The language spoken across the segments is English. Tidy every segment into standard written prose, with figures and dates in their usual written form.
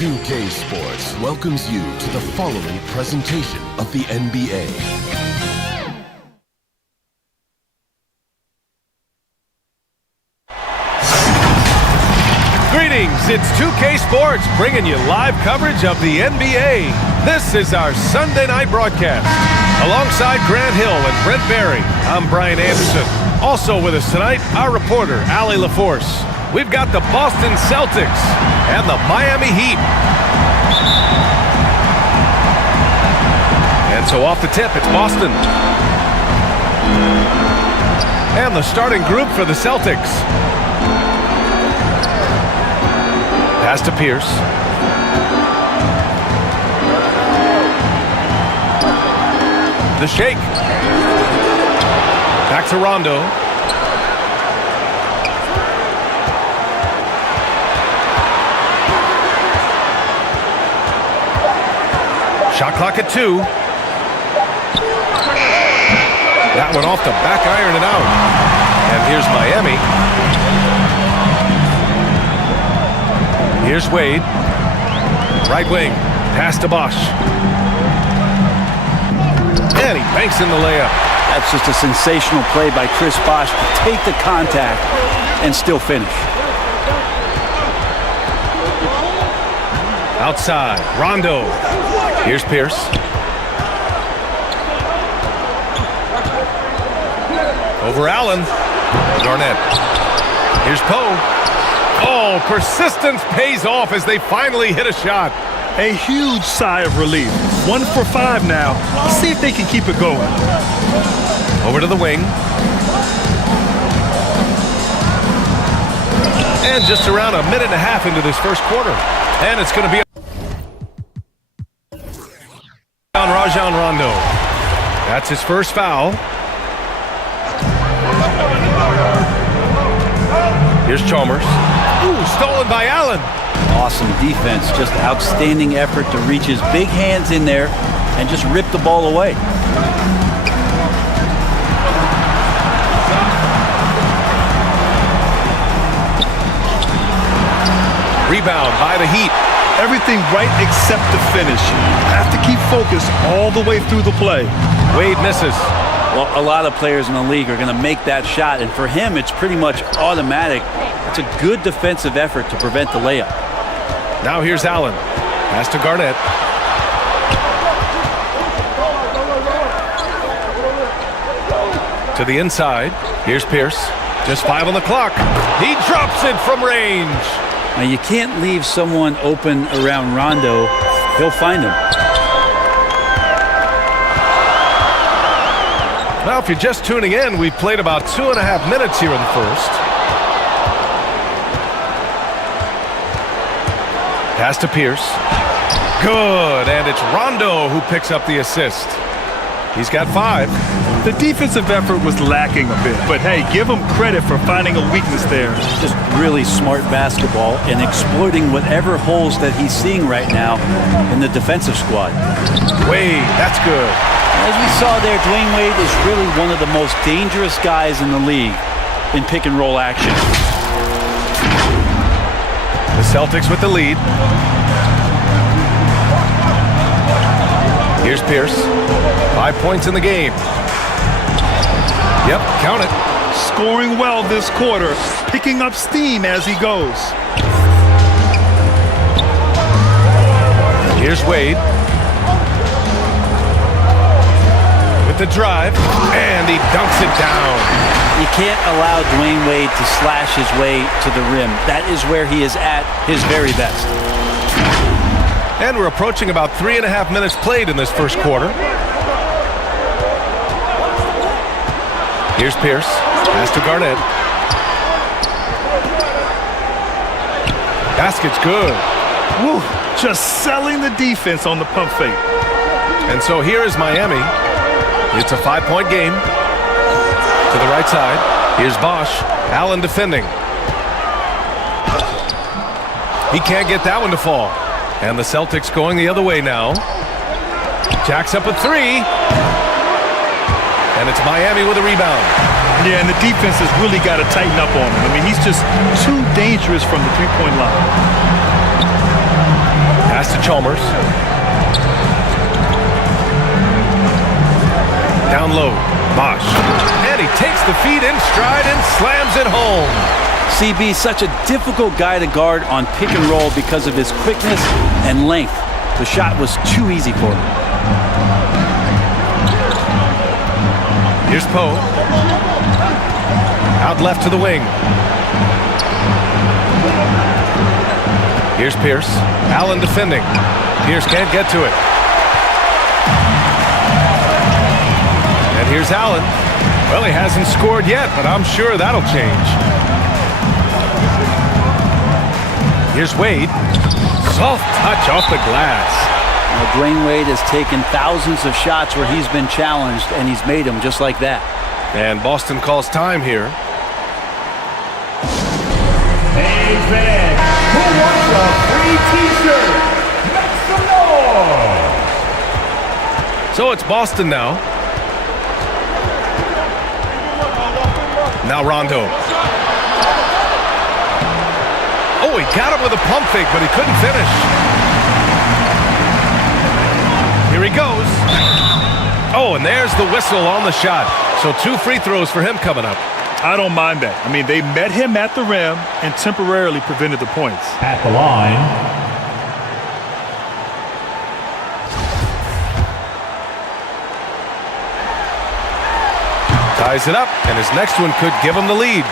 2K Sports welcomes you to the following presentation of the NBA. Greetings, it's 2K Sports bringing you live coverage of the NBA. This is our Sunday night broadcast. Alongside Grant Hill and Brent Barry, I'm Brian Anderson. Also with us tonight, our reporter, Allie LaForce. We've got the Boston Celtics and the Miami Heat. And so off the tip, it's Boston. And the starting group for the Celtics. Pass to Pierce. The shake. Back to Rondo. Shot clock at 2. That one off the back iron and out. And here's Miami. Here's Wade. Right wing. Pass to Bosh. And he banks in the layup. That's just a sensational play by Chris Bosh to take the contact and still finish. Outside. Rondo. Here's Pierce. Over Allen. Garnett. Here's Poe. Oh, persistence pays off as they finally hit a shot. A huge sigh of relief. 1 for 5 now. Let's see if they can keep it going. Over to the wing. And just around a minute and a half into this first quarter. And it's going to be on Rajon Rondo. That's his first foul. Here's Chalmers. Ooh, stolen by Allen. Awesome defense. Just outstanding effort to reach his big hands in there and just rip the ball away. Rebound by the Heat. Everything right except the finish. Have to keep focused all the way through the play. Wade misses. Well, a lot of players in the league are going to make that shot, and for him, it's pretty much automatic. It's a good defensive effort to prevent the layup. Now here's Allen. Pass to Garnett. To the inside. Here's Pierce. Just 5 on the clock. He drops it from range. Now, you can't leave someone open around Rondo. He'll find him. Now, if you're just tuning in, we've played about 2.5 minutes here in the first. Pass to Pierce. Good, and it's Rondo who picks up the assist. He's got 5. The defensive effort was lacking a bit, but hey, give him credit for finding a weakness there. Just really smart basketball and exploiting whatever holes that he's seeing right now in the defensive squad. Wade, that's good. As we saw there, Dwayne Wade is really one of the most dangerous guys in the league in pick-and-roll action. The Celtics with the lead. Here's Pierce. 5 points in the game. Yep, count it. Scoring well this quarter, picking up steam as he goes. Here's Wade. With the drive, and he dunks it down. You can't allow Dwayne Wade to slash his way to the rim. That is where he is at his very best. And we're approaching about 3.5 minutes played in this first quarter. Here's Pierce. Pass to Garnett. Basket's good. Woo, just selling the defense on the pump fake. And so here is Miami. It's a 5-point game. To the right side. Here's Bosh. Allen defending. He can't get that one to fall. And the Celtics going the other way now. Jacks up a 3. And it's Miami with a rebound. Yeah, and the defense has really got to tighten up on him. I mean, he's just too dangerous from the three-point line. Pass to Chalmers. Down low, Bosch. And he takes the feed in stride and slams it home. CB, such a difficult guy to guard on pick and roll because of his quickness and length. The shot was too easy for him. Here's Poe. Out left to the wing. Here's Pierce. Allen defending. Pierce can't get to it. And here's Allen. Well, he hasn't scored yet, but I'm sure that'll change. Here's Wade. Soft touch off the glass. Now, Dwayne Wade has taken thousands of shots where he's been challenged, and he's made them just like that. And Boston calls time here. Hey, fans, who wants a free T-shirt? Make some noise! So it's Boston now. Now Rondo. Oh, he got him with a pump fake, but he couldn't finish. Here he goes. Oh, and there's the whistle on the shot. So 2 free throws for him coming up. I don't mind that. I mean, they met him at the rim and temporarily prevented the points. At the line, Ties it up, and his next one could give him the lead.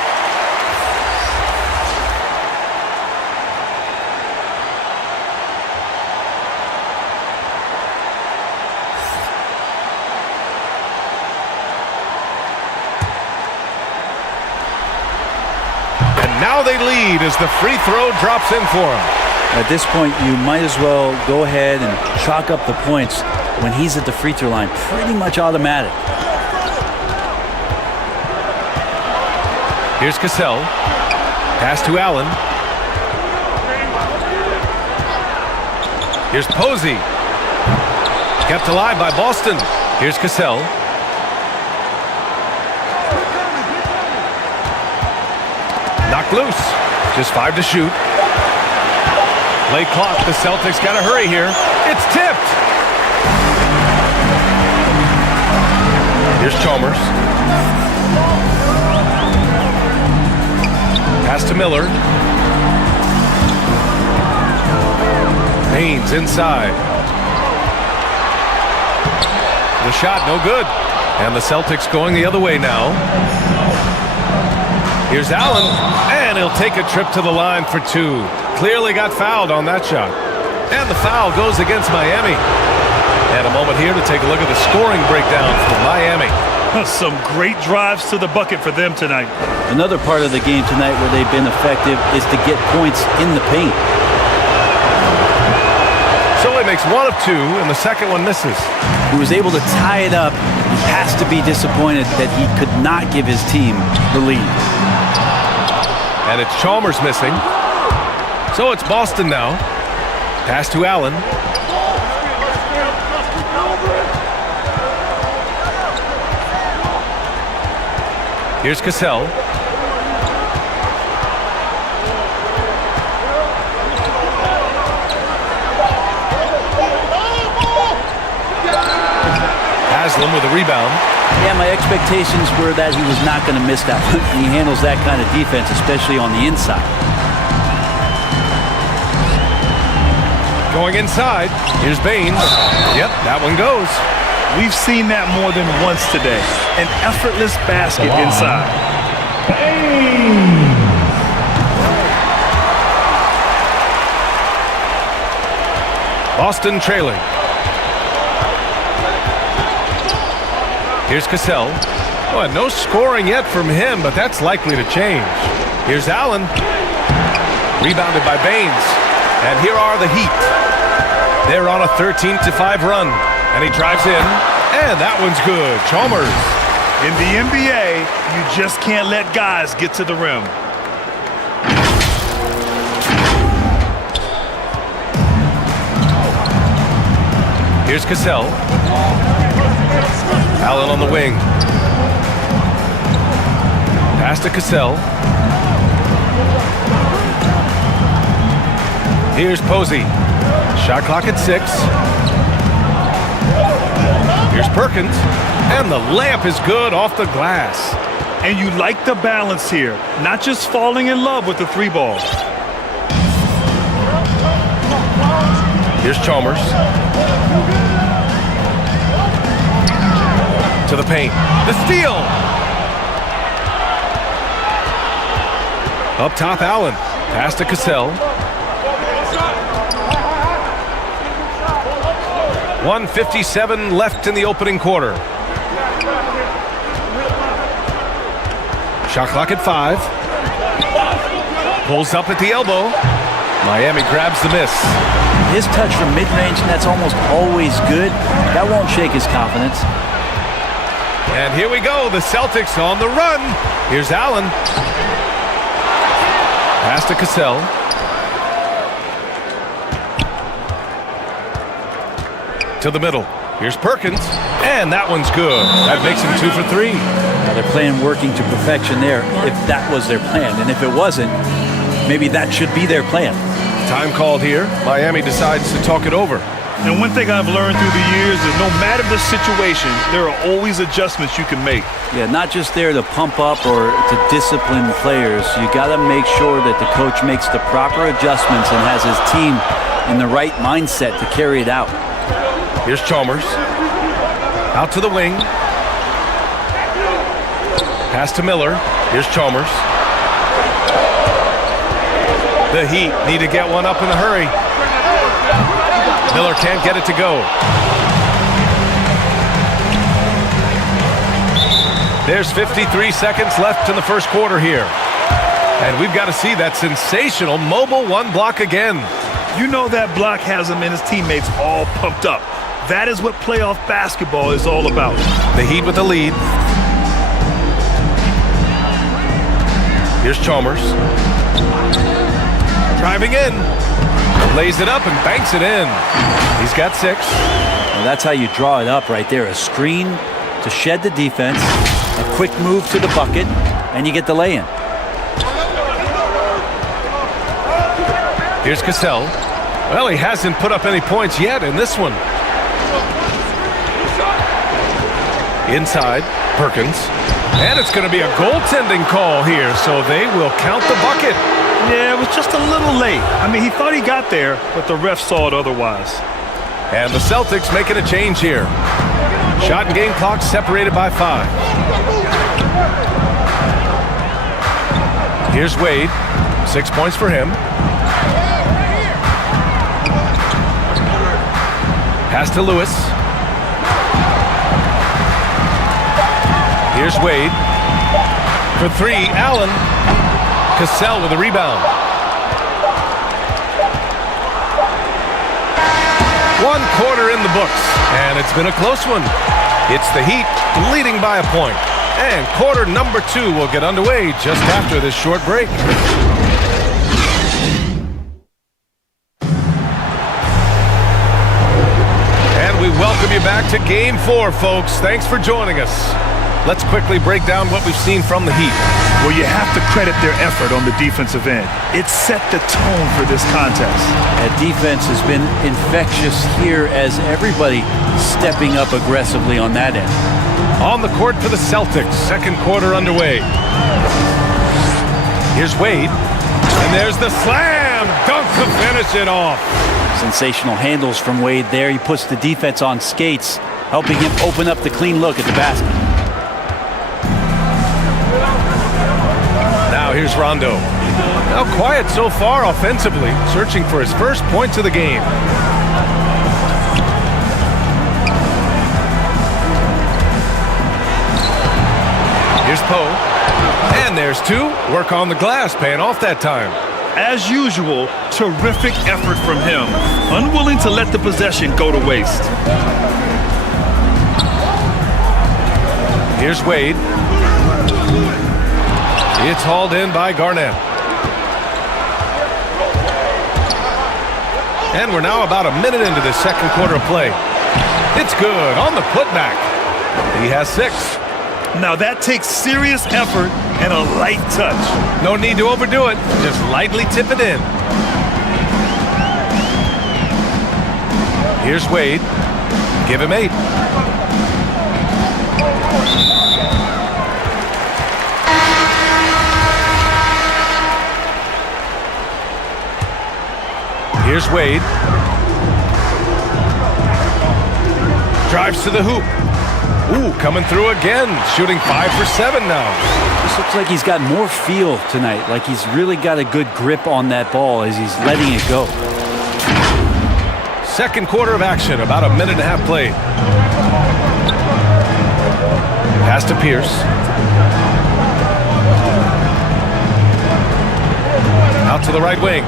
Now they lead as the free throw drops in for him. At this point, you might as well go ahead and chalk up the points when he's at the free throw line. Pretty much automatic. Here's Cassell. Pass to Allen. Here's Posey. Kept alive by Boston. Here's Cassell. Knocked loose. Just 5 to shoot. Play clock. The Celtics got to hurry here. It's tipped. Here's Chalmers. Pass to Miller. Haynes inside. The shot no good. And the Celtics going the other way now. Here's Allen, and he'll take a trip to the line for 2. Clearly got fouled on that shot. And the foul goes against Miami. And a moment here to take a look at the scoring breakdown for Miami. Some great drives to the bucket for them tonight. Another part of the game tonight where they've been effective is to get points in the paint. So he makes 1 of 2, and the second one misses. He was able to tie it up. He has to be disappointed that he could not give his team the lead. And it's Chalmers missing. So it's Boston now. Pass to Allen. Here's Cassell. Haslam with a rebound. Yeah, my expectations were that he was not going to miss that one. He handles that kind of defense, especially on the inside. Going inside. Here's Baines. Yep, that one goes. We've seen that more than once today. An effortless basket inside. Boston trailing. Here's Cassell. Oh, and no scoring yet from him, but that's likely to change. Here's Allen. Rebounded by Baines. And here are the Heat. They're on a 13-5 run. And he drives in. And that one's good. Chalmers. In the NBA, you just can't let guys get to the rim. Here's Cassell. Allen on the wing. Pass to Cassell. Here's Posey. Shot clock at 6. Here's Perkins. And the layup is good off the glass. And you like the balance here, not just falling in love with the 3-ball. Here's Chalmers. To the paint. The steal. Up top, Allen. Pass to Cassell. 1:57 left in the opening quarter. Shot clock at 5. Pulls up at the elbow. Miami grabs the miss. His touch from mid-range, that's almost always good. That won't shake his confidence. And here we go, the Celtics on the run. Here's Allen. Pass to Cassell. To the middle. Here's Perkins. And that one's good. That makes him 2 for 3. Now they're playing working to perfection there, if that was their plan. And if it wasn't, maybe that should be their plan. Time called here. Miami decides to talk it over. And one thing I've learned through the years is no matter the situation, there are always adjustments you can make. Yeah, not just there to pump up or to discipline players. You got to make sure that the coach makes the proper adjustments and has his team in the right mindset to carry it out. Here's Chalmers. Out to the wing. Pass to Miller. Here's Chalmers. The Heat need to get one up in a hurry. Miller can't get it to go. There's 53 seconds left in the first quarter here. And we've got to see that sensational mobile one block again. You know that block has him and his teammates all pumped up. That is what playoff basketball is all about. The Heat with the lead. Here's Chalmers. Driving in. Lays it up and banks it in. He's got 6. Well, that's how you draw it up right there. A screen to shed the defense, a quick move to the bucket, and you get the lay-in. Here's Cassell. Well, he hasn't put up any points yet in this one. Inside, Perkins. And it's going to be a goaltending call here, so they will count the bucket. Yeah, it was just a little late. I mean, he thought he got there, but the ref saw it otherwise. And the Celtics making a change here. Shot and game clock separated by 5. Here's Wade. 6 points for him. Pass to Lewis. Here's Wade. For 3, Allen. Cassell with a rebound. 1 quarter in the books, and it's been a close one. It's the Heat leading by a point. And quarter number 2 will get underway just after this short break. And we welcome you back to Game 4, folks. Thanks for joining us. Let's quickly break down what we've seen from the Heat. Well, you have to credit their effort on the defensive end. It set the tone for this contest. That defense has been infectious here as everybody stepping up aggressively on that end. On the court for the Celtics, second quarter underway. Here's Wade. And there's the slam dunk to finish it off. Sensational handles from Wade there. He puts the defense on skates, helping him open up the clean look at the basket. Now here's Rondo. Now quiet so far offensively, searching for his first points of the game. Here's Poe. And there's 2. Work on the glass, paying off that time. As usual, terrific effort from him. Unwilling to let the possession go to waste. Here's Wade. It's hauled in by Garnett. And we're now about a minute into the second quarter of play. It's good on the putback. He has 6. Now that takes serious effort and a light touch. No need to overdo it. Just lightly tip it in. Here's Wade. Give him 8. Here's Wade. Drives to the hoop. Ooh, coming through again. Shooting 5 for 7 now. This looks like he's got more feel tonight. Like he's really got a good grip on that ball as he's letting it go. Second quarter of action. About a minute and a half played. Pass to Pierce. Out to the right wing.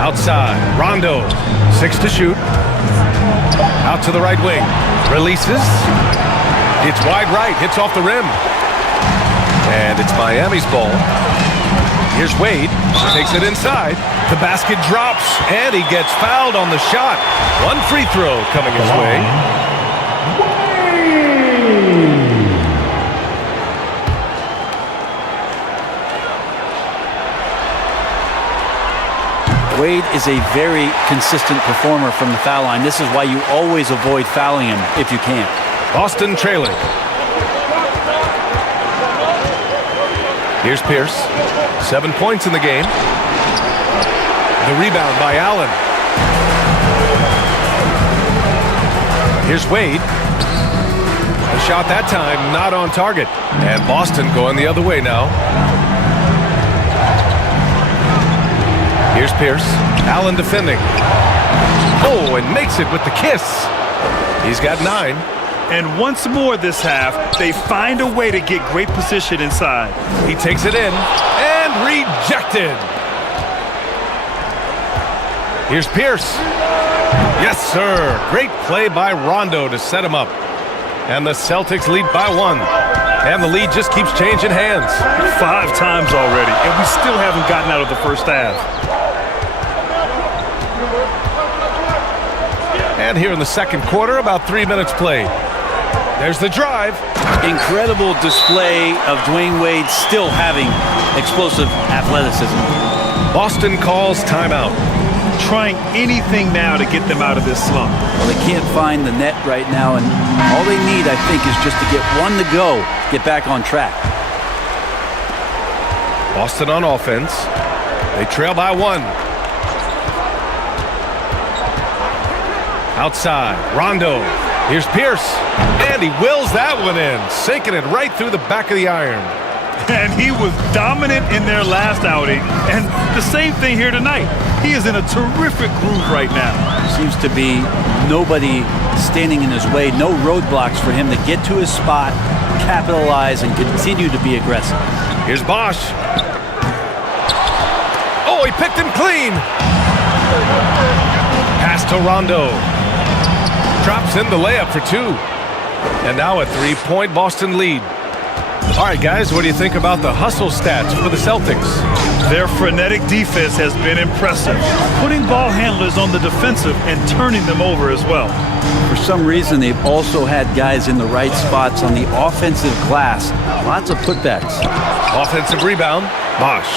Outside, Rondo, 6 to shoot. Out to the right wing, releases. It's wide right, hits off the rim. And it's Miami's ball. Here's Wade, takes it inside. The basket drops, and he gets fouled on the shot. One free throw coming his way. Wade is a very consistent performer from the foul line. This is why you always avoid fouling him if you can. Boston trailing. Here's Pierce. 7 points in the game. The rebound by Allen. Here's Wade. The shot that time not on target. And Boston going the other way now. Here's Pierce. Allen defending. Oh, and makes it with the kiss. He's got 9. And once more this half, they find a way to get great position inside. He takes it in and rejected. Here's Pierce. Yes, sir. Great play by Rondo to set him up. And the Celtics lead by 1. And the lead just keeps changing hands. 5 times already, and we still haven't gotten out of the first half. And here in the second quarter, about 3 minutes played. There's the drive. Incredible display of Dwayne Wade still having explosive athleticism. Boston calls timeout. Trying anything now to get them out of this slump. Well, they can't find the net right now, and all they need, I think, is just to get one to go, get back on track. Boston on offense. They trail by 1. Outside, Rondo. Here's Pierce. And he wills that one in, sinking it right through the back of the iron. And he was dominant in their last outing. And the same thing here tonight. He is in a terrific groove right now. Seems to be nobody standing in his way, no roadblocks for him to get to his spot, capitalize, and continue to be aggressive. Here's Bosch. Oh, he picked him clean. Pass to Rondo. Drops in the layup for 2. And now a 3-point Boston lead. All right, guys, what do you think about the hustle stats for the Celtics? Their frenetic defense has been impressive, putting ball handlers on the defensive and turning them over as well. For some reason, they've also had guys in the right spots on the offensive glass. Lots of putbacks. Offensive rebound, Bosch.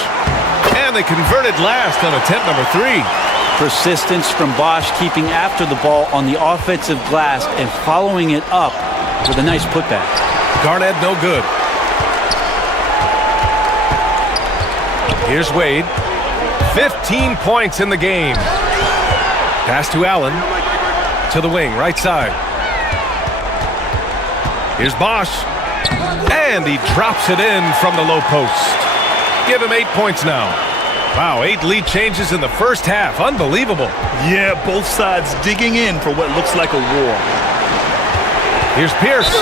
And they converted last on attempt number 3. Persistence from Bosch, keeping after the ball on the offensive glass and following it up with a nice putback. Garnett no good. Here's Wade. 15 points in the game. Pass to Allen. To the wing, right side. Here's Bosch. And he drops it in from the low post. Give him 8 points now. Wow, 8 lead changes in the first half. Unbelievable. Yeah, both sides digging in for what looks like a war. Here's Pierce.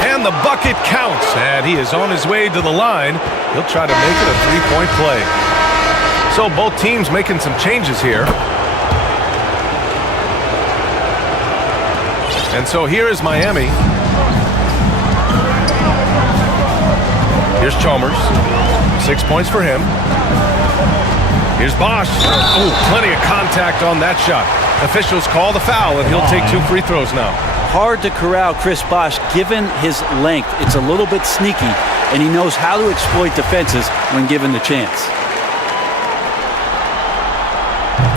And the bucket counts. And he is on his way to the line. He'll try to make it a 3-point play. So both teams making some changes here. And so here is Miami. Here's Chalmers. 6 points for him. Here's Bosch. Oh, plenty of contact on that shot. Officials call the foul, and he'll take 2 free throws now. Hard to corral Chris Bosch given his length. It's a little bit sneaky, and he knows how to exploit defenses when given the chance.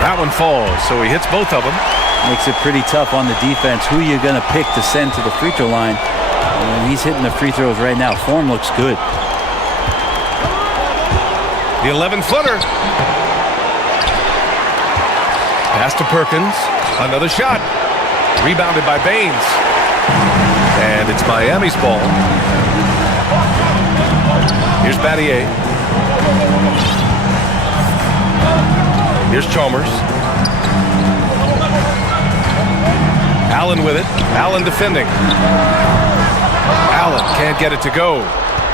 That one falls, so he hits both of them. Makes it pretty tough on the defense. Who you're going to pick to send to the free throw line. And he's hitting the free throws right now. Form looks good. The 11-footer. Pass to Perkins. Another shot. Rebounded by Baines. And it's Miami's ball. Here's Battier. Here's Chalmers. Allen with it. Allen defending. Allen can't get it to go.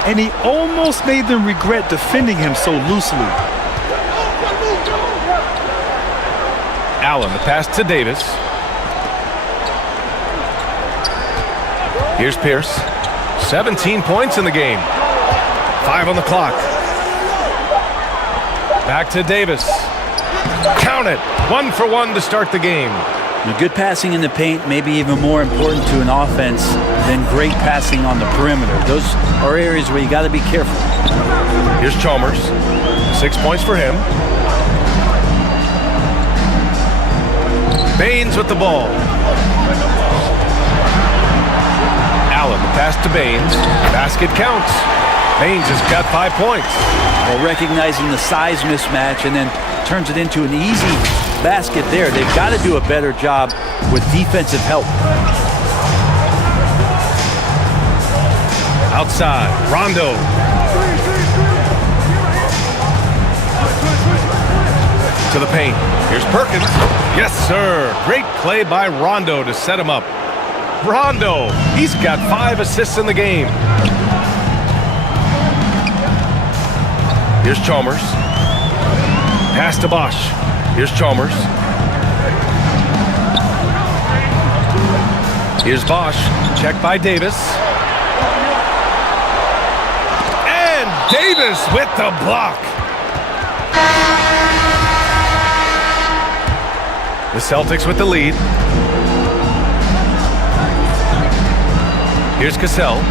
And he almost made them regret defending him so loosely. Allen, the pass to Davis. Here's Pierce. 17 points in the game. 5 on the clock. Back to Davis. Count it. 1 for 1 to start the game. Good passing in the paint may be even more important to an offense than great passing on the perimeter. Those are areas where you got to be careful. Here's Chalmers. 6 points for him. Baines with the ball. Allen, the pass to Baines. Basket counts. Baines has got 5 points. Well, recognizing the size mismatch and then turns it into an easy basket there. They've got to do a better job with defensive help. Outside, Rondo. To the paint. Here's Perkins. Yes, sir. Great play by Rondo to set him up. Rondo, he's got 5 assists in the game. Here's Chalmers. Pass to Bosch. Here's Chalmers. Here's Bosch. Check by Davis. And Davis with the block. The Celtics with the lead. Here's Cassell.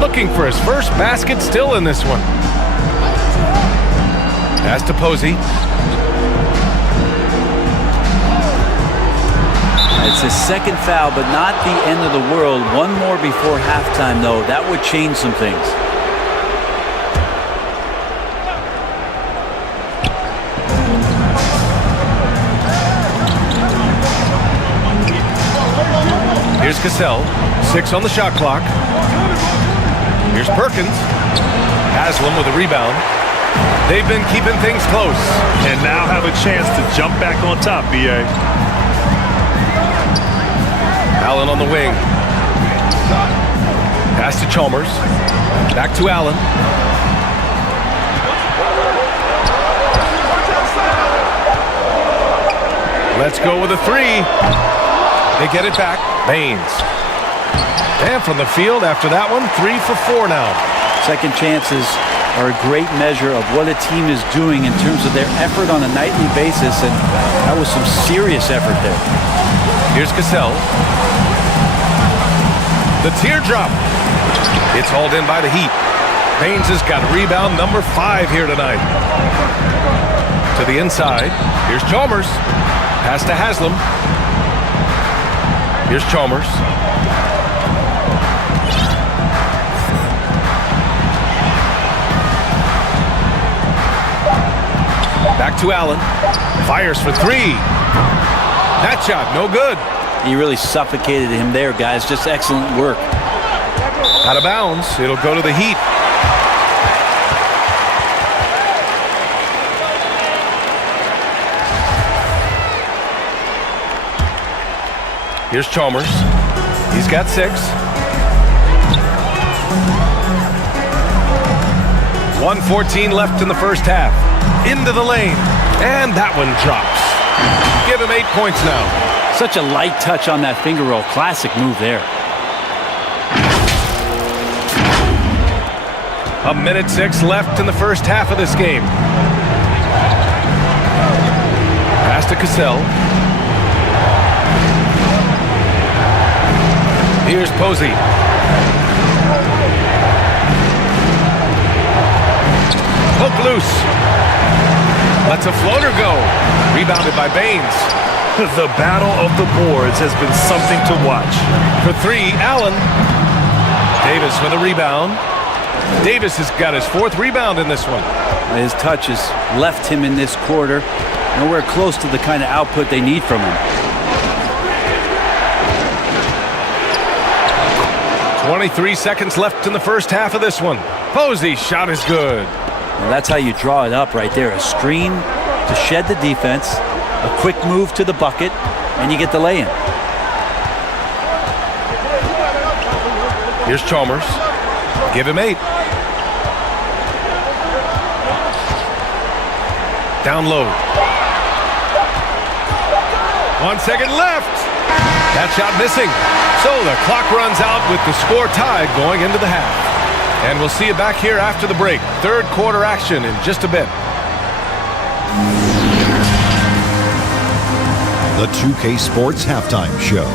Looking for his first basket still in this one. Pass to Posey. It's his second foul, but not the end of the world. One more before halftime, though. That would change some things. Here's Cassell. 6 on the shot clock. Here's Perkins. Haslam with a rebound. They've been keeping things close. And now have a chance to jump back on top, B.A. Allen on the wing. Pass to Chalmers. Back to Allen. Let's go with a 3. They get it back. Baines. And from the field after that one, 3 for 4 now. Second chances are a great measure of what a team is doing in terms of their effort on a nightly basis, and that was some serious effort there. Here's Cassell. The teardrop. It's hauled in by the Heat. Baines has got rebound number 5 here tonight. To the inside. Here's Chalmers. Pass to Haslam. Here's Chalmers. Back to Allen. Fires for 3. That shot, no good. He really suffocated him there, guys. Just excellent work. Out of bounds. It'll go to the Heat. Here's Chalmers. He's got 6. 1:14 left in the first half. Into the lane. And that one drops. Give him 8 points now. Such a light touch on that finger roll. Classic move there. 1:06 left in the first half of this game. Pass to Cassell. Here's Posey. Hook loose. Lets a floater go. Rebounded by Baines. The battle of the boards has been something to watch. For three, Allen. Davis with a rebound. Davis has got his 4th rebound in this one. His touch has left him in this quarter. Nowhere close to the kind of output they need from him. 23 seconds left in the first half of this one. Posey's shot is good. Well, that's how you draw it up right there. A screen to shed the defense, a quick move to the bucket, and you get the lay-in. Here's Chalmers. Give him 8. Down low. 1 second left. That shot missing. So the clock runs out with the score tied going into the half. And we'll see you back here after the break. 3rd quarter action in just a bit. The 2K Sports Halftime Show.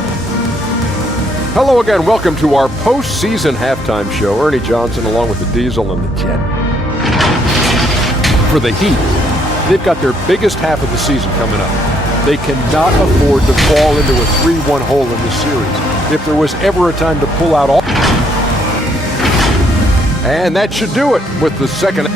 Hello again. Welcome to our postseason halftime show. Ernie Johnson along with the Diesel and the Jet. For the Heat, they've got their biggest half of the season coming up. They cannot afford to fall into a 3-1 hole in this series. If there was ever a time to pull out all... And that should do it with the second...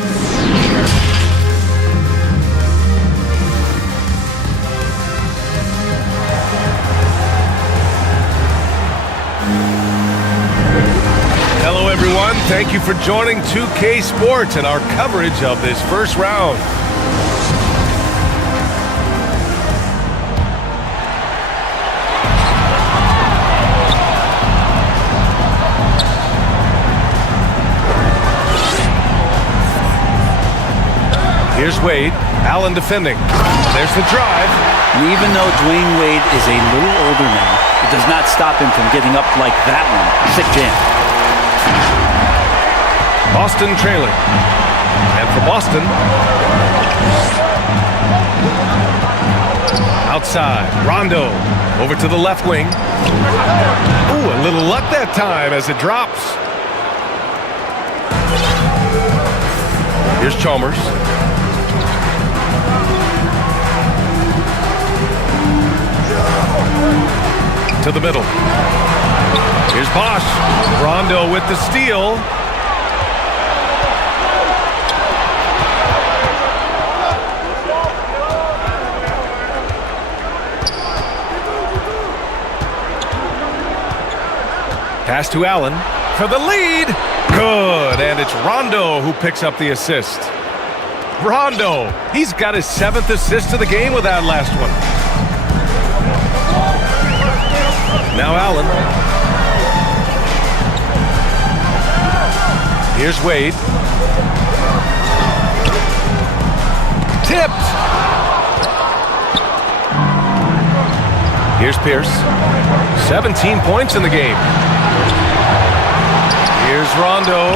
Hello, everyone. Thank you for joining 2K Sports and our coverage of this first round. Here's Wade. Allen defending. There's the drive. And even though Dwayne Wade is a little older now, it does not stop him from getting up like that one. Sick jam. Boston trailing. And for Boston, outside, Rondo over to the left wing. Ooh, a little luck that time as it drops. Here's Chalmers. To the middle. Here's Bosch. Rondo with the steal. Pass to Allen for the lead. Good, and it's Rondo who picks up the assist. Rondo, he's got his 7th assist of the game with that last one. Now Allen. Here's Wade. Tipped. Here's Pierce. 17 points in the game. Here's Rondo,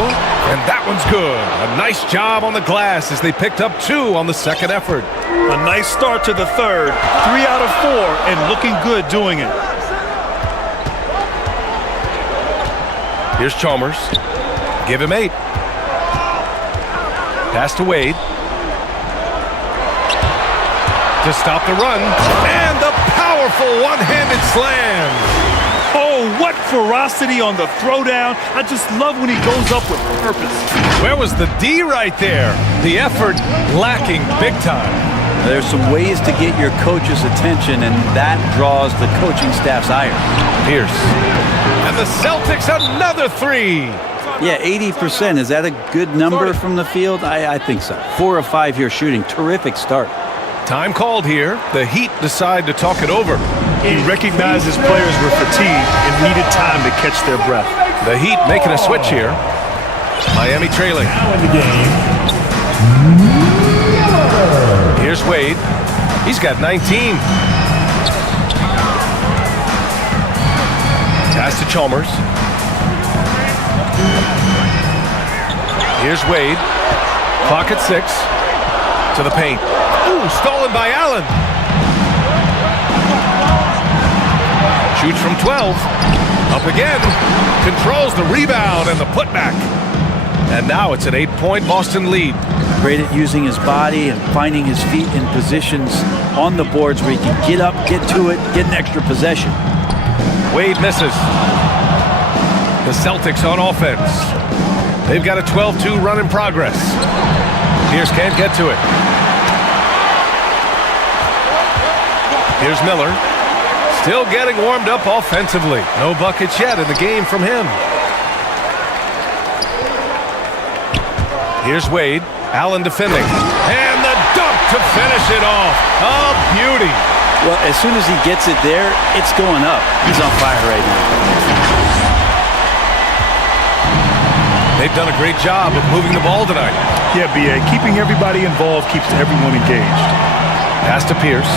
and that one's good. A nice job on the glass as they picked up 2 on the second effort. A nice start to the third. 3 out of 4, and looking good doing it. Here's Chalmers. Give him 8. Pass to Wade. To stop the run. And the powerful one-handed slam. Oh, what ferocity on the throwdown. I just love when he goes up with purpose. Where was the D right there? The effort lacking big time. There's some ways to get your coach's attention, and that draws the coaching staff's ire. Pierce. And the Celtics another 3. Yeah, 80%. Is that a good number from the field? I think so. 4 of 5 here shooting. Terrific start. Time called here. The Heat decide to talk it over. He recognized his players were fatigued and needed time to catch their breath. The Heat making a switch here. Miami trailing. Now in the game. Here's Wade. He's got 19. Pass to Chalmers. Here's Wade. Clock at 6. To the paint. Ooh, stolen by Allen. Shoots from 12. Up again. Controls the rebound and the putback. And now it's an 8-point Boston lead. Great at using his body and finding his feet in positions on the boards where he can get up, get to it, get an extra possession. Wade misses. The Celtics on offense. They've got a 12-2 run in progress. Pierce can't get to it. Here's Miller. Still getting warmed up offensively. No buckets yet in the game from him. Here's Wade. Allen defending. And the dunk to finish it off. A beauty. Well, as soon as he gets it there, it's going up. He's on fire right now. They've done a great job of moving the ball tonight. Yeah, B.A. Keeping everybody involved keeps everyone engaged. Pass to Pierce.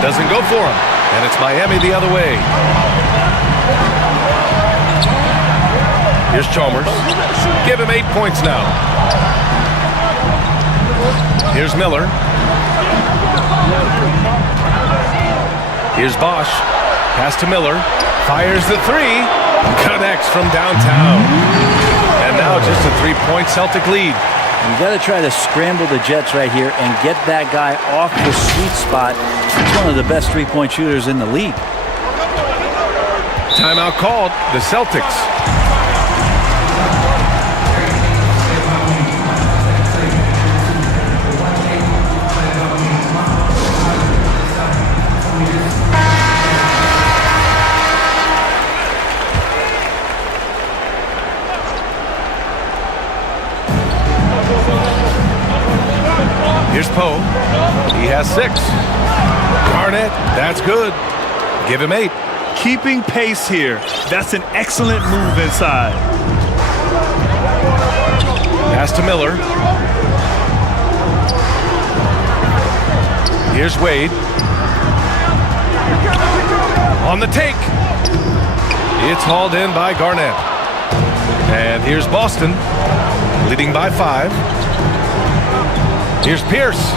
Doesn't go for him. And it's Miami the other way. Here's Chalmers. Give him 8 points now. Here's Miller. Here's Bosch. Pass to Miller. Fires the three. Connects from downtown. And now just a 3-point Celtic lead. You got to try to scramble the Jets right here and get that guy off the sweet spot. He's one of the best three-point shooters in the league. Timeout called. The Celtics. Here's Poe. He has 6. Garnett, that's good. Give him 8. Keeping pace here. That's an excellent move inside. Pass to Miller. Here's Wade. On the take. It's hauled in by Garnett. And here's Boston, leading by 5. Here's Pierce.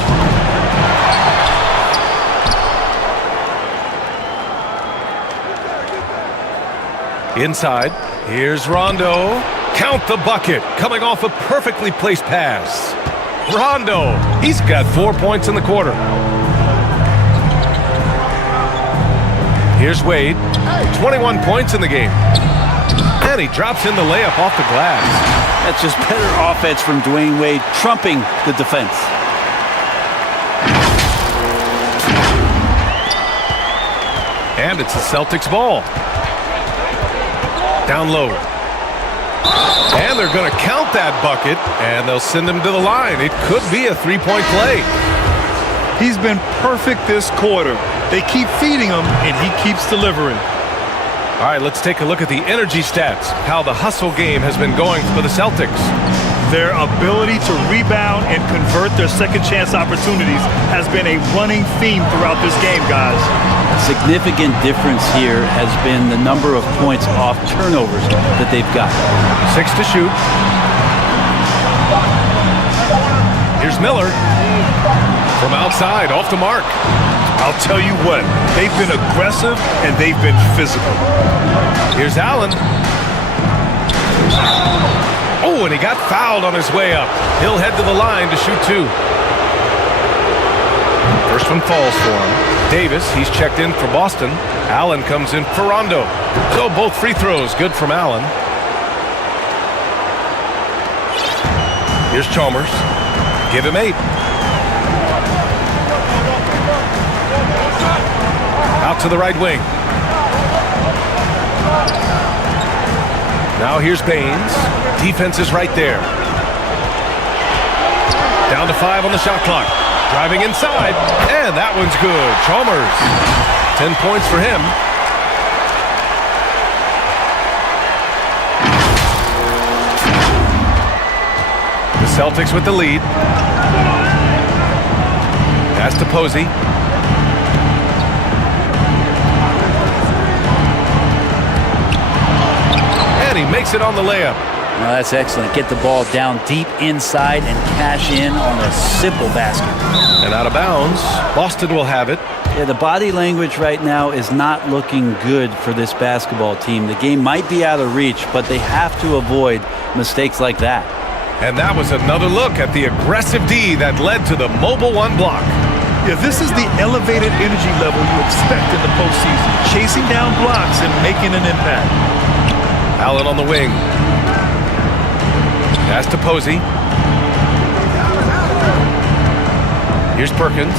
Inside. Here's Rondo. Count the bucket. Coming off a perfectly placed pass. Rondo. He's got 4 points in the quarter. Here's Wade. 21 points in the game. And he drops in the layup off the glass. That's just better offense from Dwayne Wade, trumping the defense. And it's the Celtics ball. Down low. And they're going to count that bucket, and they'll send him to the line. It could be a 3-point play. He's been perfect this quarter. They keep feeding him, and he keeps delivering. All right, let's take a look at the energy stats, how the hustle game has been going for the Celtics. Their ability to rebound and convert their second chance opportunities has been a running theme throughout this game, guys. Significant difference here has been the number of points off turnovers that they've got. 6 to shoot. Here's Miller. From outside, off the mark. I'll tell you what, they've been aggressive and they've been physical. Here's Allen. Oh, and he got fouled on his way up. He'll head to the line to shoot 2. First one falls for him. Davis, he's checked in for Boston. Allen comes in for Rondo. So both free throws good from Allen. Here's Chalmers. Give him 8. Out to the right wing. Now here's Baines. Defense is right there. Down to 5 on the shot clock. Driving inside, and that one's good. Chalmers, 10 points for him. The Celtics with the lead. Pass to Posey. And he makes it on the layup. Well, that's excellent. Get the ball down deep inside and cash in on a simple basket. And out of bounds, Boston will have it. Yeah, the body language right now is not looking good for this basketball team. The game might be out of reach, but they have to avoid mistakes like that. And that was another look at the aggressive D that led to the mobile one block. Yeah, this is the elevated energy level you expect in the postseason. Chasing down blocks and making an impact. Allen on the wing. Pass to Posey. Here's Perkins.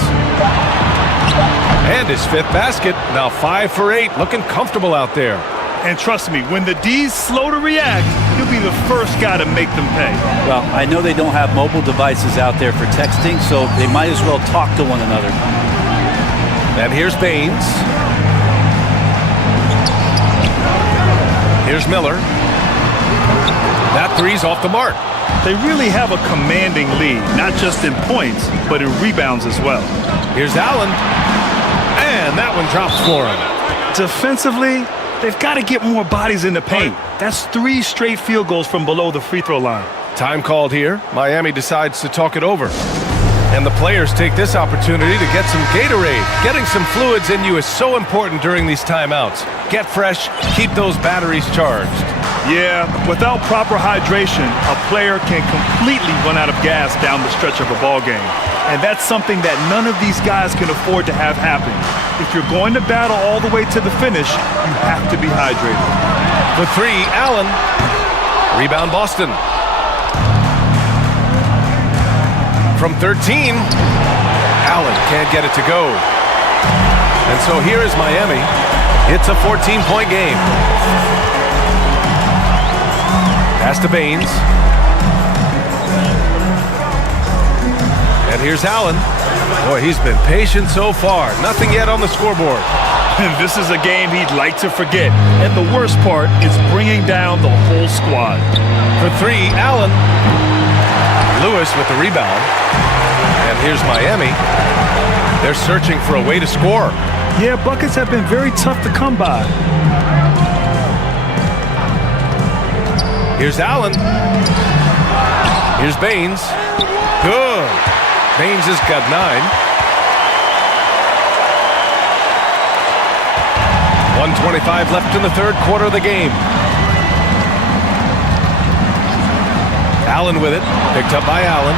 And his fifth basket. Now 5 for 8. Looking comfortable out there. And trust me, when the D's slow to react, he'll be the first guy to make them pay. Well, I know they don't have mobile devices out there for texting, so they might as well talk to one another. And here's Baines. Here's Miller. That three's off the mark. They really have a commanding lead, not just in points, but in rebounds as well. Here's Allen. And that one drops for him. Defensively, they've got to get more bodies in the paint. That's 3 straight field goals from below the free throw line. Time called here. Miami decides to talk it over. And the players take this opportunity to get some Gatorade. Getting some fluids in you is so important during these timeouts. Get fresh, keep those batteries charged. Yeah, without proper hydration, a player can completely run out of gas down the stretch of a ball game. And that's something that none of these guys can afford to have happen. If you're going to battle all the way to the finish, you have to be hydrated. The three, Allen. Rebound, Boston. From 13, Allen can't get it to go. And so here is Miami. It's a 14-point game. Pass to Baines. And here's Allen. Boy, he's been patient so far. Nothing yet on the scoreboard. This is a game he'd like to forget. And the worst part is bringing down the whole squad. For three, Allen. Lewis with the rebound. And here's Miami. They're searching for a way to score. Yeah, buckets have been very tough to come by. Here's Allen. Here's Baines. Good. Baines has got 9. 1:25 left in the third quarter of the game. Allen with it. Picked up by Allen.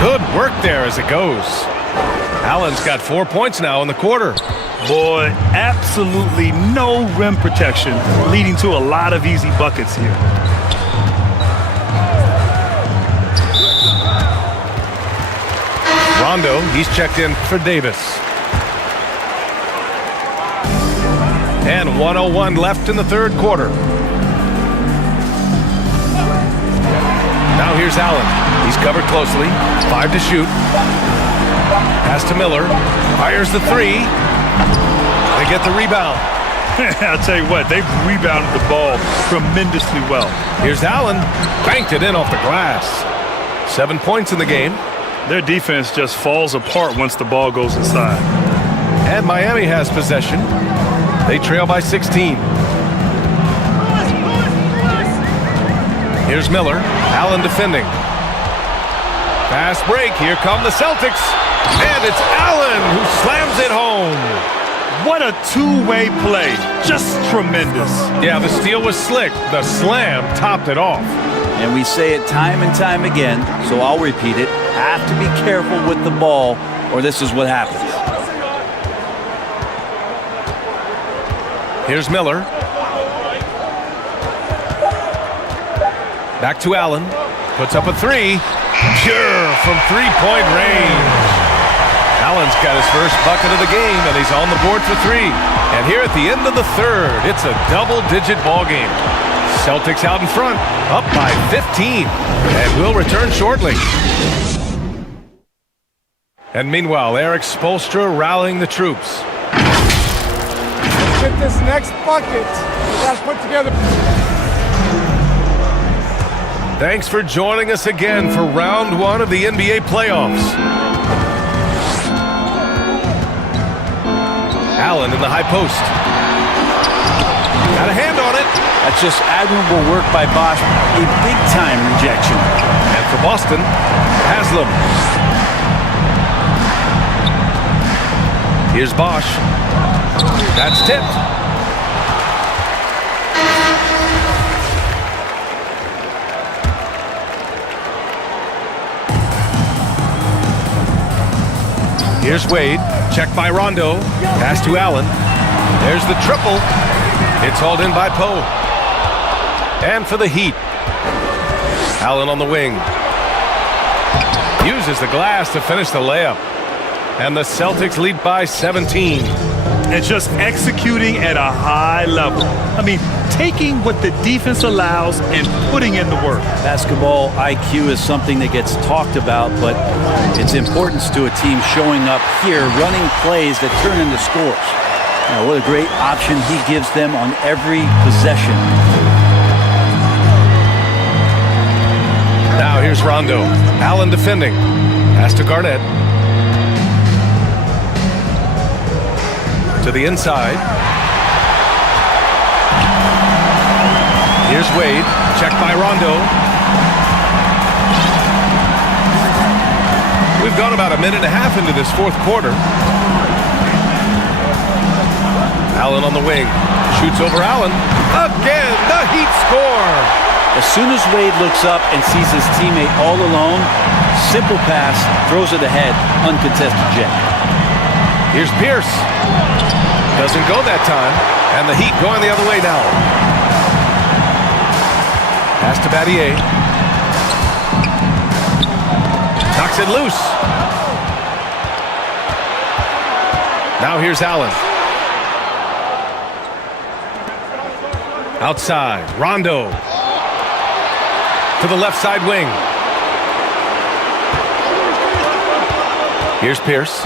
Good work there as it goes. Allen's got 4 points now in the quarter. Boy, absolutely no rim protection, leading to a lot of easy buckets here. Rondo, he's checked in for Davis. And 1:01 left in the third quarter. Now here's Allen. He's covered closely. 5 to shoot. Pass to Miller. Fires the three. They get the rebound. I'll tell you what, they've rebounded the ball tremendously well. Here's Allen. Banked it in off the glass. 7 points in the game. Their defense just falls apart once the ball goes inside. And Miami has possession. They trail by 16. Here's Miller. Allen defending. Fast break. Here come the Celtics. And it's Allen who slams it home. What a two-way play. Just tremendous. Yeah, the steal was slick. The slam topped it off. And we say it time and time again, so I'll repeat it. Have to be careful with the ball, or this is what happens. Here's Miller. Back to Allen. Puts up a three. Pure from three-point range. Allen's got his first bucket of the game, and he's on the board for 3. And here at the end of the third, it's a double-digit ball game. Celtics out in front, up by 15. And we'll return shortly. And meanwhile, Eric Spoelstra rallying the troops. Get this next bucket. We got to put together. Thanks for joining us again for round 1 of the NBA playoffs. Allen in the high post. Got a hand on it. That's just admirable work by Bosch. A big-time rejection. And for Boston, Haslam. Here's Bosch. That's tipped. Here's Wade. Check by Rondo. Pass to Allen. There's the triple. It's hauled in by Poe. And for the Heat, Allen on the wing. Uses the glass to finish the layup. And the Celtics lead by 17. And just executing at a high level. I mean, taking what the defense allows and putting in the work. Basketball IQ is something that gets talked about, but its importance to a team showing up here, running plays that turn into scores. Now, what a great option he gives them on every possession. Now here's Rondo. Allen defending. Pass to Garnett. To the inside. Here's Wade. Checked by Rondo. We've gone about a minute and a half into this fourth quarter. Allen on the wing. Shoots over Allen. Again, the Heat score. As soon as Wade looks up and sees his teammate all alone, simple pass, throws it ahead, uncontested jet. Here's Pierce. Doesn't go that time. And the Heat going the other way now. Pass to Battier. Knocks it loose. Now here's Allen. Outside. Rondo. To the left side wing. Here's Pierce.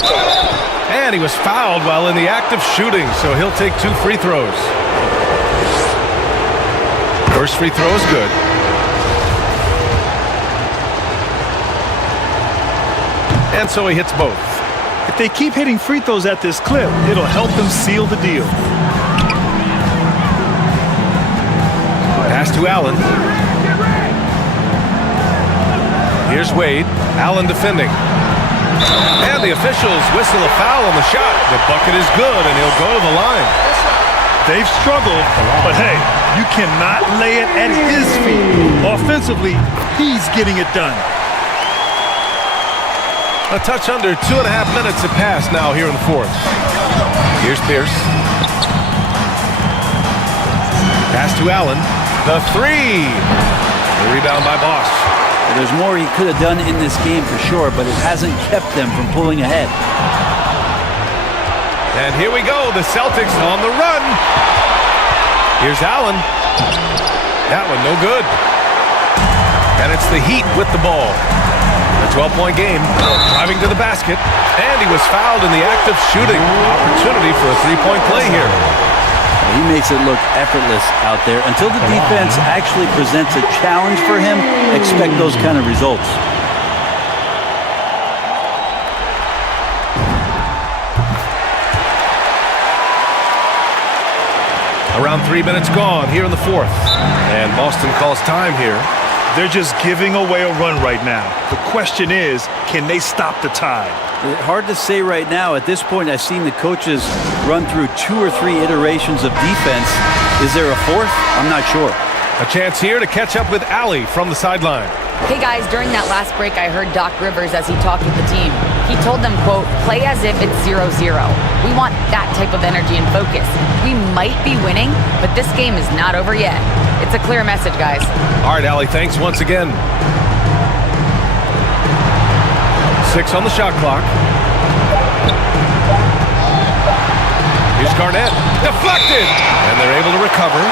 And he was fouled while in the act of shooting, so he'll take 2 free throws. First free throw is good. And so he hits both. If they keep hitting free throws at this clip, it'll help them seal the deal. Pass to Allen. Here's Wade. Allen defending. And the officials whistle a foul on the shot. The bucket is good, and he'll go to the line. They've struggled, but hey, you cannot lay it at his feet. Offensively, he's getting it done. A touch under 2.5 minutes have passed now here in the fourth. Here's Pierce. Pass to Allen. The three. The rebound by Bosch. There's more he could have done in this game for sure, but it hasn't kept them from pulling ahead. And here we go. The Celtics on the run. Here's Allen. That one no good. And it's the Heat with the ball. A 12-point game. Driving to the basket. And he was fouled in the act of shooting. Opportunity for a 3-point play here. He makes it look effortless out there. Until the defense actually presents a challenge for him, expect those kind of results. Around 3 minutes gone here in the fourth. And Boston calls time here. They're just giving away a run right now. The question is, can they stop the tide? Hard to say right now. At this point, I've seen the coaches run through 2 or 3 iterations of defense. Is there a fourth? I'm not sure. A chance here to catch up with Allie from the sideline. Hey guys, during that last break, I heard Doc Rivers as he talked with the team. He told them, quote, play as if it's 0-0. We want that type of energy and focus. We might be winning, but this game is not over yet. It's a clear message, guys. All right, Allie, thanks once again. 6 on the shot clock. Here's Garnett. Deflected! And they're able to recover.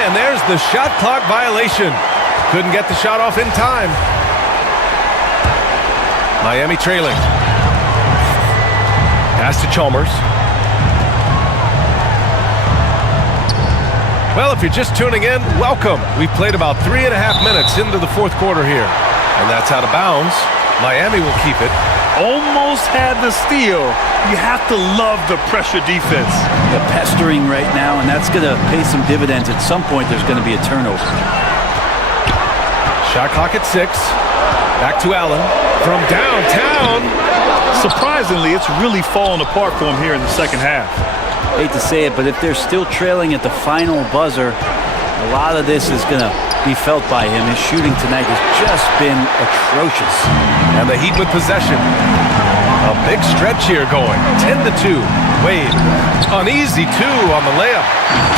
And there's the shot clock violation. Couldn't get the shot off in time. Miami trailing. Pass to Chalmers. Well, if you're just tuning in, welcome. We've played about 3.5 minutes into the fourth quarter here. And that's out of bounds. Miami will keep it. Almost had the steal. You have to love the pressure defense. They're pestering right now, and that's going to pay some dividends. At some point, there's going to be a turnover. Shot clock at 6. Back to Allen from downtown. Surprisingly, it's really fallen apart for him here in the second half. Hate to say it, but if they're still trailing at the final buzzer, a lot of this is going to be felt by him. His shooting tonight has just been atrocious. And the Heat with possession. A big stretch here going. 10-2. Wade. An easy 2 on the layup.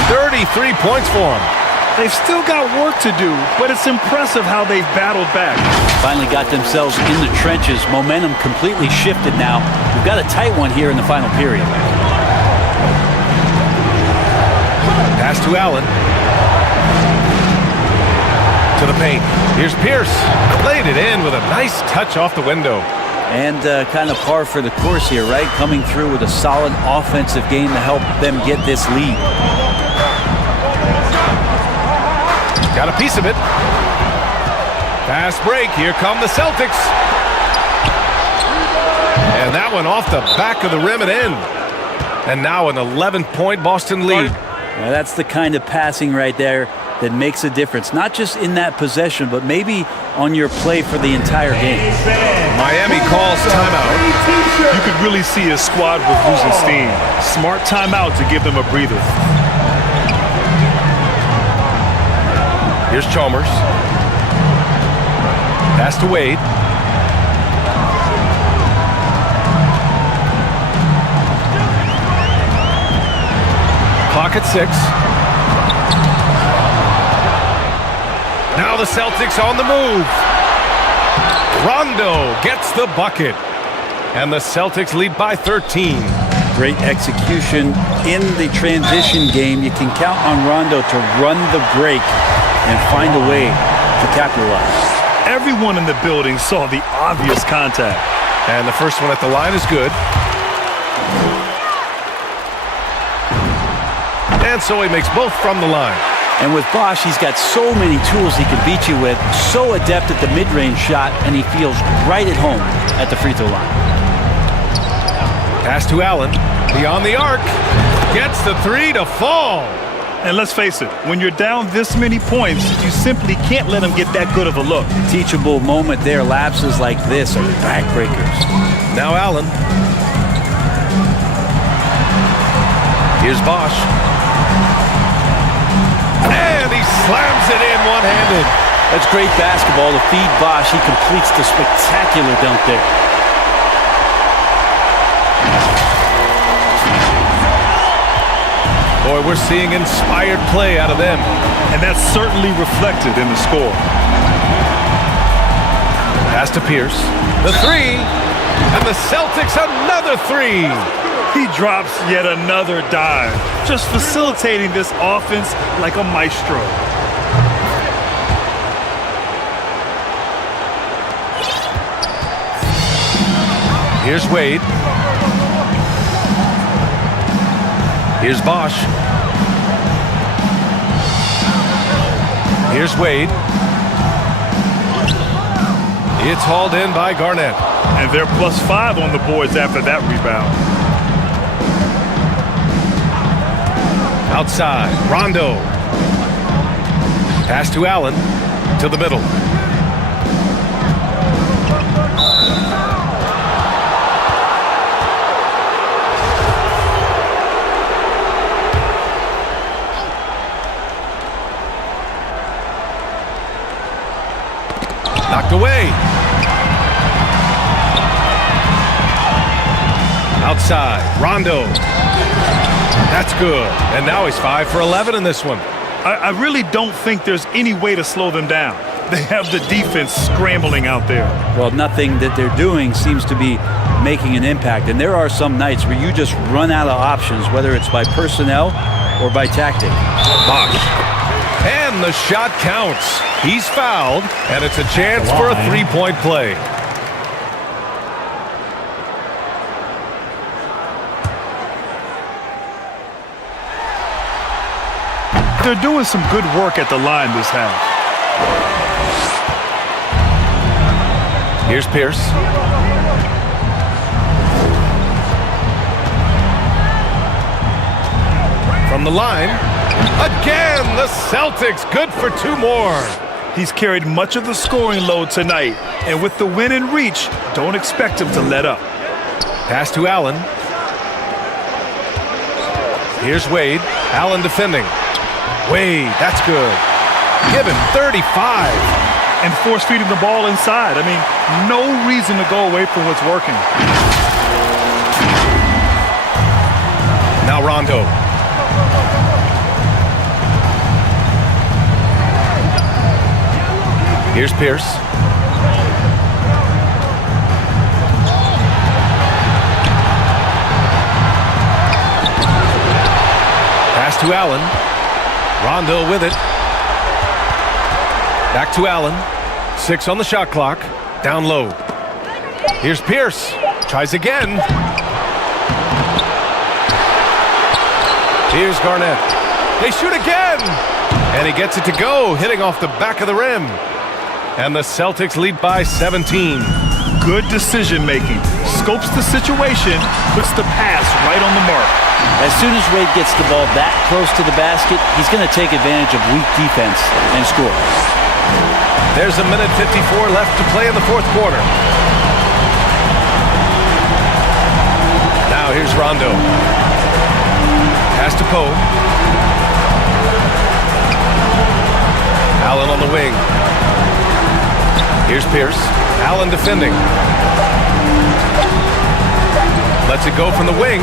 33 points for him. They've still got work to do, but it's impressive how they've battled back. Finally got themselves in the trenches. Momentum completely shifted now. We've got a tight one here in the final period. Pass to Allen. To the paint. Here's Pierce. Laid it in with a nice touch off the window. And kind of par for the course here, right? Coming through with a solid offensive game to help them get this lead. Got a piece of it. Fast break. Here come the Celtics. And that one off the back of the rim and in. And now an 11-point Boston lead. Now that's the kind of passing right there that makes a difference. Not just in that possession, but maybe on your play for the entire game. Miami calls timeout. You could really see his squad was losing steam. Smart timeout to give them a breather. Here's Chalmers. Pass to Wade. Clock at 6. Now the Celtics on the move. Rondo gets the bucket. And the Celtics lead by 13. Great execution in the transition game. You can count on Rondo to run the break and find a way to capitalize. Everyone in the building saw the obvious contact. And the first one at the line is good. And so he makes both from the line. And with Bosch, he's got so many tools he can beat you with. So adept at the mid-range shot, and he feels right at home at the free throw line. Pass to Allen. Beyond the arc. Gets the 3 to fall. And let's face it, when you're down this many points, you simply can't let him get that good of a look. Teachable moment there. Lapses like this are backbreakers. Now Allen. Here's Bosch. And he slams it in one-handed. That's great basketball to feed Bosch. He completes the spectacular dunk there. Boy, we're seeing inspired play out of them. And that's certainly reflected in the score. Pass to Pierce. The 3. And the Celtics another 3. He drops yet another dive, just facilitating this offense like a maestro. Here's Wade. Here's Bosch. Here's Wade. It's hauled in by Garnett. And they're +5 on the boards after that rebound. Outside, Rondo. Pass to Allen, to the middle. Knocked away. Outside, Rondo. That's good. And now he's 5 for 11 in this one. I really don't think there's any way to slow them down. They have the defense scrambling out there. Well, nothing that they're doing seems to be making an impact. And there are some nights where you just run out of options, whether it's by personnel or by tactic. Bosch. And the shot counts. He's fouled, and it's a chance for a three-point play. They're doing some good work at the line this half. Here's Pierce. From the line. Again, the Celtics good for 2 more. He's carried much of the scoring load tonight, and with the win in reach, don't expect him to let up. Pass to Allen. Here's Wade. Allen defending. Wade, that's good. Give him 35. And force feed him the ball inside. I mean, no reason to go away from what's working. Now Rondo. Here's Pierce. Pass to Allen. Rondo with it. Back to Allen. 6 on the shot clock. Down low. Here's Pierce. Tries again. Here's Garnett. They shoot again. And he gets it to go, hitting off the back of the rim. And the Celtics lead by 17. Good decision making. Scopes the situation, puts the pass right on the mark. As soon as Wade gets the ball that close to the basket, he's going to take advantage of weak defense and score. There's a minute 54 left to play in the 4th quarter. Now here's Rondo. Pass to Poe. Allen on the wing. Here's Pierce. Allen defending. Lets it go from the wing.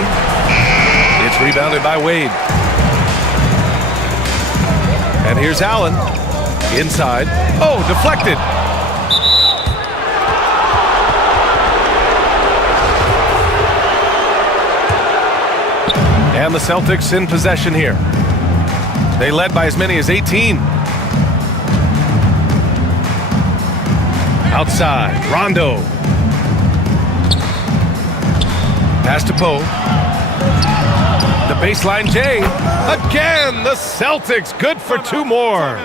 It's rebounded by Wade. And here's Allen. Inside. Oh, deflected. And the Celtics in possession here. They led by as many as 18. Outside, Rondo. Pass to Poe. The baseline J. Again, the Celtics good for 2 more.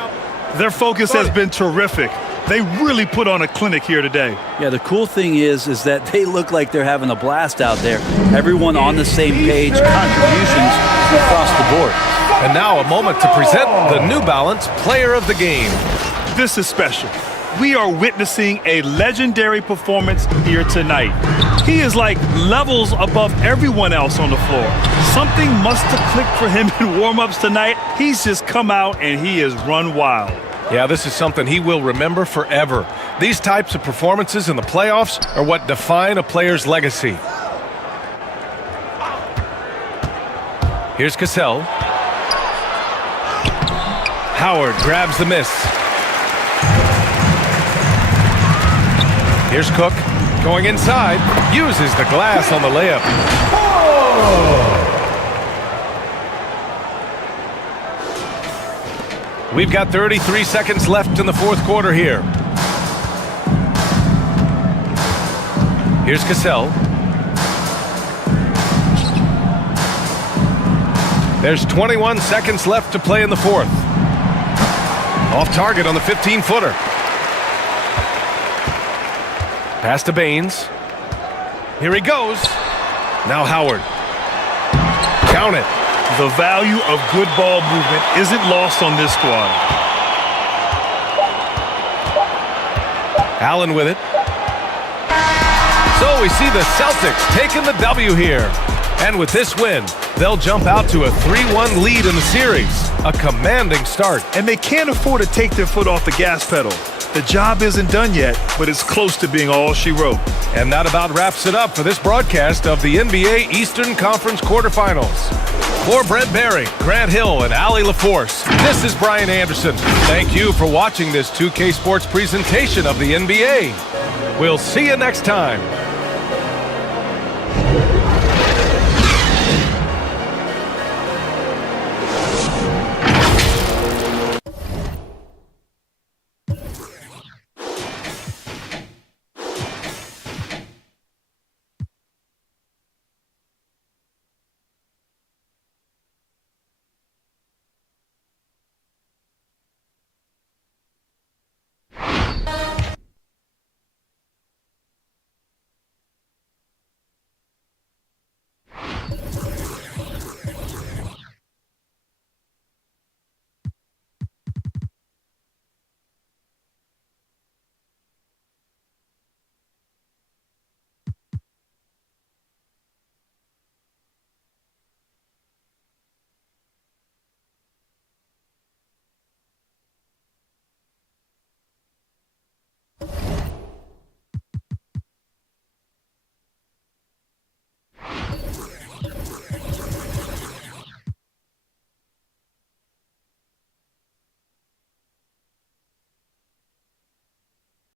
Their focus has been terrific. They really put on a clinic here today. Yeah, the cool thing is that they look like they're having a blast out there. Everyone on the same page, contributions across the board. And now a moment to present the New Balance Player of the Game. This is special. We are witnessing a legendary performance here tonight. He is like levels above everyone else on the floor. Something must have clicked for him in warm-ups tonight. He's just come out and he has run wild. Yeah, this is something he will remember forever. These types of performances in the playoffs are what define a player's legacy. Here's Cassell. Howard grabs the miss. Here's Cook going inside, uses the glass on the layup. We've got 33 seconds left in the 4th quarter here. Here's Cassell. There's 21 seconds left to play in the 4th. Off target on the 15-footer. Pass to Baines. Here he goes. Now Howard. Count it. The value of good ball movement isn't lost on this squad. Allen with it. So we see the Celtics taking the W here. And with this win, they'll jump out to a 3-1 lead in the series. A commanding start. And they can't afford to take their foot off the gas pedal. The job isn't done yet, but it's close to being all she wrote. And that about wraps it up for this broadcast of the NBA Eastern Conference quarterfinals. For Brent Barry, Grant Hill, and Allie LaForce, this is Brian Anderson. Thank you for watching this 2K Sports presentation of the NBA. We'll see you next time.